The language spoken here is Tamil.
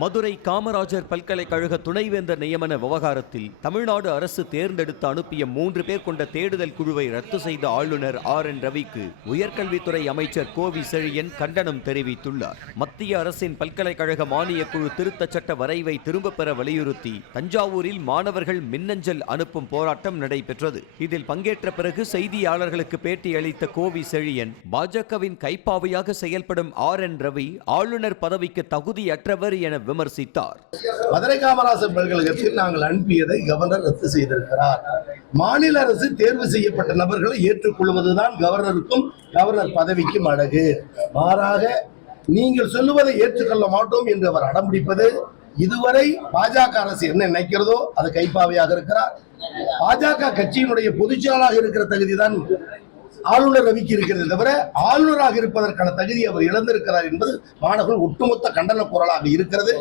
மதுரை காமராஜர் பல்கலைக்கழக துணைவேந்தர் நியமன விவகாரத்தில் தமிழ்நாடு அரசு தேர்ந்தெடுத்து அனுப்பிய 3 பேர் கொண்ட தேடுதல் குழுவை ரத்து செய்த ஆளுநர் RN ரவிக்கு உயர்கல்வித்துறை அமைச்சர் கோவி செழியன் கண்டனம் தெரிவித்துள்ளார். மத்திய அரசின் பல்கலைக்கழக மானியக் குழு திருத்தச் சட்ட வரைவை திரும்பப் பெற வலியுறுத்தி தஞ்சாவூரில் மாணவர்கள் மின்னஞ்சல் அனுப்பும் போராட்டம் நடைபெற்றது. இதில் பங்கேற்ற பிறகு செய்தியாளர்களுக்கு பேட்டியளித்த கோவி செழியன், பாஜகவின் கைப்பாவையாக செயல்படும் RN ரவி ஆளுநர் பதவிக்கு தகுதியற்றவர் என விமர்சித்தார். மதுரை காமராஜர் பல்கலைக்கழகத்தில் நாங்கள் அனுப்பியதை கவர்னர் ரத்து செய்திருக்கிறார். மாநில அரசு தேர்வு செய்யப்பட்ட நபர்களை ஏற்றுக்கொள்வதுதான் கவர்னருக்கும் கவர்னர் பதவிக்கும் அழகு. மாறாக நீங்கள் சொல்லுவதை ஏற்றுக்கொள்ள மாட்டோம் என்று அவர் அடம்பிடிப்பது, இதுவரை பாஜக அரசு என்ன நினைக்கிறதோ அது கைப்பாவையாக இருக்கிறார். பாஜக கட்சியினுடைய பொதுச்செயலாளராக இருக்கிற தகுதிதான் ஆளுநர் ரவிக்கு இருக்கிறது தவிர ஆளுநராக இருப்பதற்கான தகுதி அவர் இழந்திருக்கிறார் என்பது மாணவர்கள் ஒட்டுமொத்த கண்டன குரலாக இருக்கிறது.